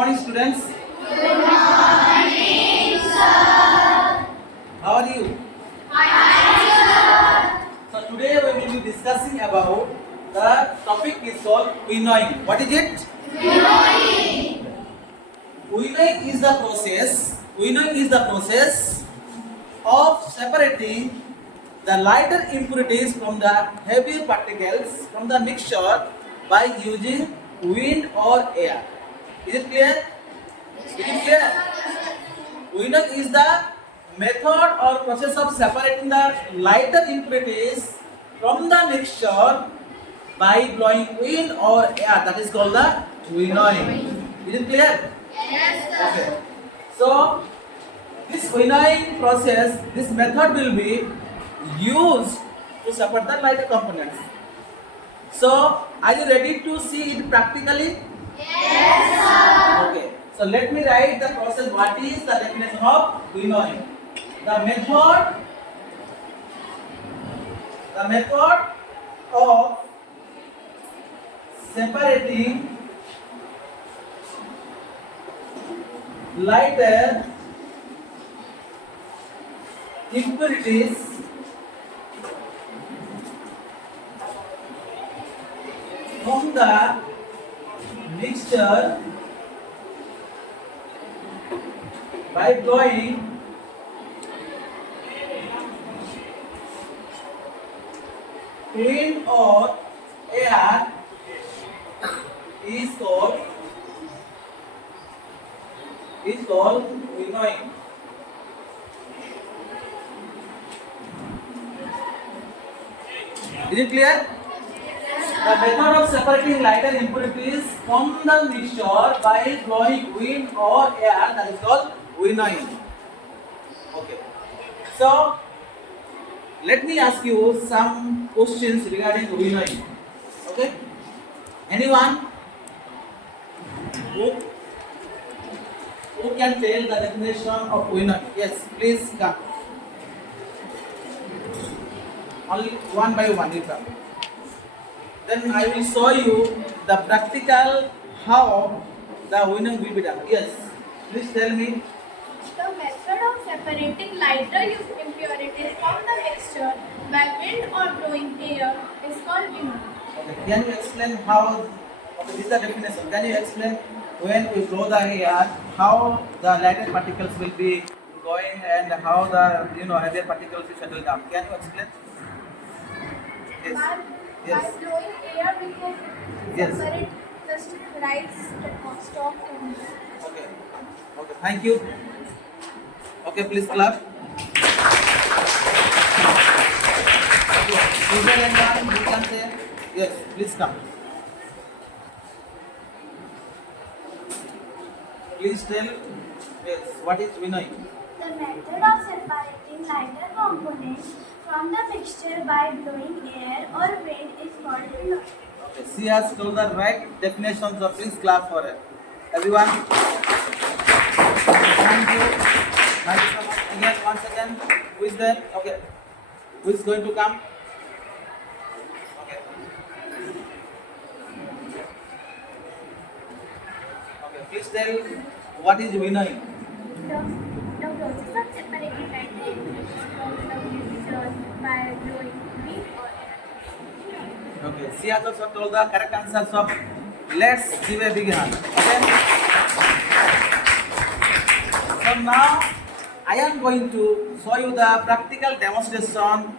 morning, students. Good morning, sir. How are you? So today we will be discussing about the topic is called winnowing. What is it? Winnowing. Winnowing is the process. Winnowing is the process of separating the lighter impurities from the heavier particles from the mixture by using wind or air. Is it clear? Is it clear? Winnowing is the method or process of separating the lighter impurities from the mixture by blowing wind or air. That is called the winnowing. Is it clear? Yes, sir. Okay. So this winnowing process, this method will be used to separate the lighter components. So are you ready to see it practically? Yes, sir. Okay. So let me write the process. What is the definition of winnowing? The method of separating lighter impurities from the mixture by blowing wind or air is called winnowing. Is it clear? The method of separating lighter impurities from the mixture by blowing wind or air, that is called winnowing. Okay. So let me ask you some questions regarding winnowing. Okay. Anyone who can tell the definition of winnowing? Yes, please come. Only one by one you come. Then I will show you the practical how the winnowing will be done. Yes, please tell me. The method of separating lighter impurities from the mixture by wind or blowing air is called winnowing. Okay, can you explain how? Okay, this is the definition. Can you explain when we blow the air, how the lighter particles will be going and how the heavier particles will settle down? Can you explain? Yes. Yes. By blowing air, we can Yes. separate the right stock from the Okay. Okay. Thank you. Okay, please clap. Is there anyone who can say? Yes, please come. Please tell. Yes, what is winnowing? The method of separating lighter components from the mixture by blowing air or wind is called winnowing. Okay, she has told the right definition, so please clap for her. Everyone. Thank you. Thank you so much. Again, once again, who is there? Okay. Who is going to come? Okay. Okay, please tell what is winnowing. The process of separating lighter impurities from the mixture by blowing wind or air. Okay, she has also told the correct answer, so let's give a big hand. Okay. So now I am going to show you the practical demonstration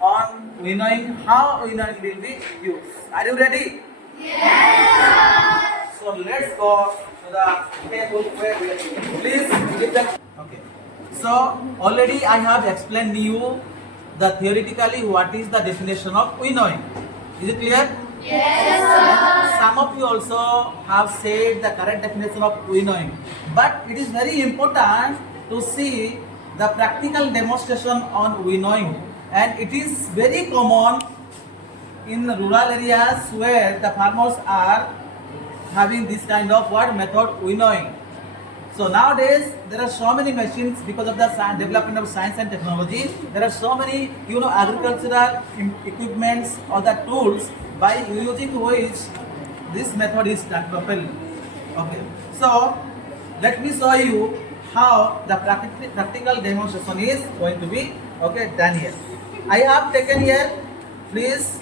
on winnowing, how winnowing will be used. Are you ready? Yes. So let's go to the table where we are doing. Please give the. Okay. So already I have explained you the theoretically what is the definition of winnowing. Is it clear? Yes, sir. Some of you also have said the correct definition of winnowing, but it is very important to see the practical demonstration on winnowing, and it is very common in rural areas where the farmers are having this kind of method winnowing. So nowadays there are so many machines because of the development of science and technology. There are so many agricultural equipments or the tools by using which this method is done properly. Okay. So let me show you how the practical demonstration is going to be done here. I have taken here, please.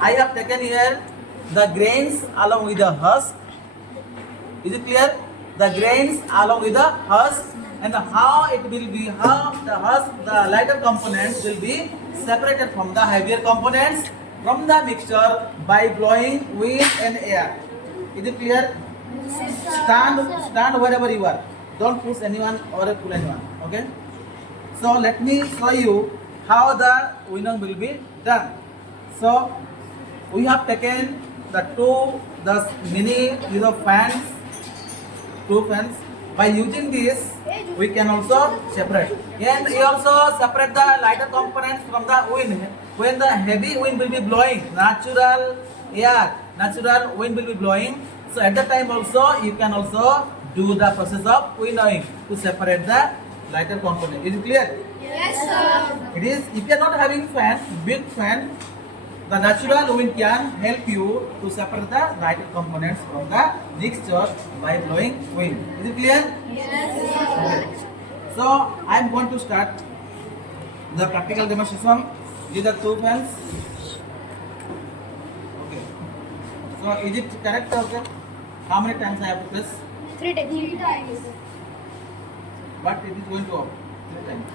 I have taken here the grains along with the husk. Is it clear? The grains along with the husk, and how it will be, how the husk, the lighter components will be separated from the heavier components from the mixture by blowing wind and air. Is it clear? Stand wherever you are. Don't push anyone or pull anyone. Okay. So let me show you how the winnowing will be done. So we have taken the mini fans, two fans. By using this, we can also separate. And we also separate the lighter components from the wind. When the heavy wind will be blowing, natural wind will be blowing. So at that time also, you can also do the process of winnowing to separate the lighter component. Is it clear? Yes, sir. It is. If you are not having big fan, the natural wind can help you to separate the lighter components from the mixture by blowing wind. Is it clear? Yes, Okay. So I am going to start the practical demonstration. These are two fans. Okay. So is it correct? Okay. How many times I have to press? 3 times. But it is going to off. 3 times.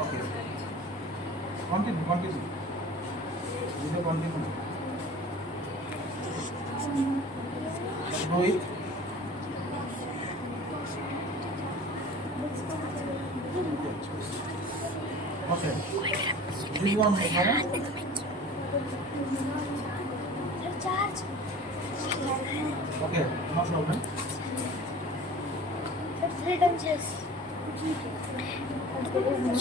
Okay. Continue. Video continue. Do it. Okay. Do you want more? Okay, no problem. 3 times, yes.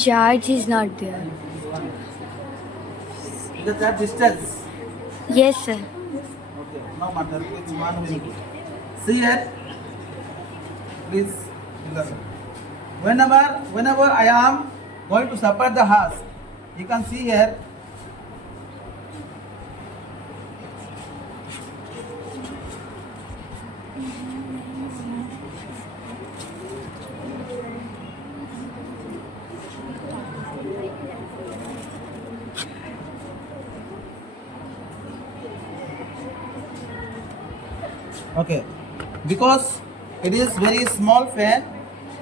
Charge is not there. Is the charge distance? Yes, sir. Okay, no matter. It's 1 minute. See here. Please listen. Whenever I am going to separate the husk, you can see here. Okay, because it is very small fan,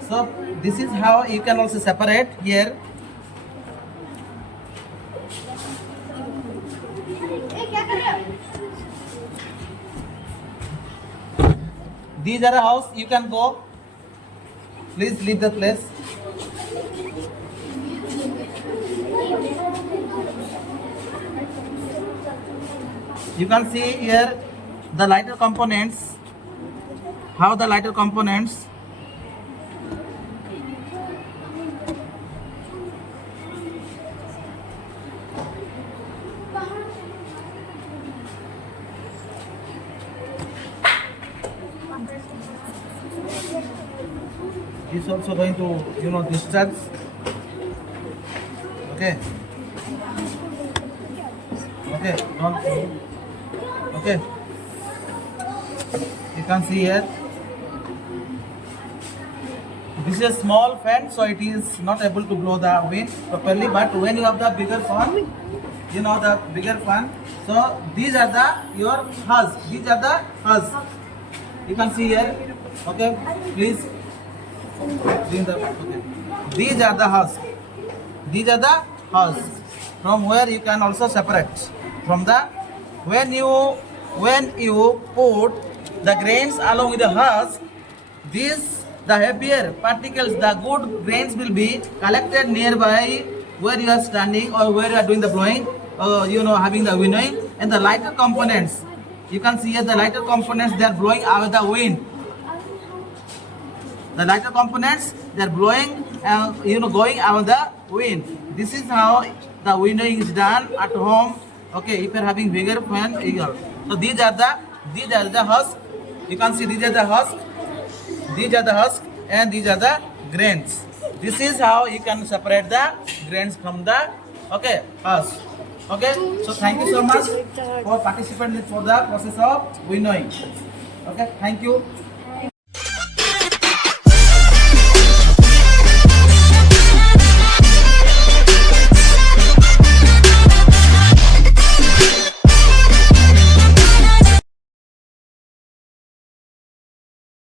so this is how you can also separate here. These are the house, you can go. Please leave the place. You can see here the lighter components, how the lighter components is also going to discharge. Okay, don't. Okay, you can see here this is a small fan, so it is not able to blow the wind properly, but when you have the bigger fan, the bigger fan, so these are your husks. These are the husks, you can see here. Okay, please bring okay. These are the husks. These are the husks from where you can also separate from the when you put the grains along with the husk, the heavier particles, the good grains will be collected nearby where you are standing or where you are doing the blowing, having the winnowing, and the lighter components. You can see here the lighter components, they are blowing out the wind. The lighter components, they are blowing, going out the wind. This is how the winnowing is done at home. Okay, if you are having bigger fan, so these are the husk. You can see these are the husk. These are the husk and these are the grains. This is how you can separate the grains from the husk. Okay, so thank you so much for participating for the process of winnowing. Okay, thank you.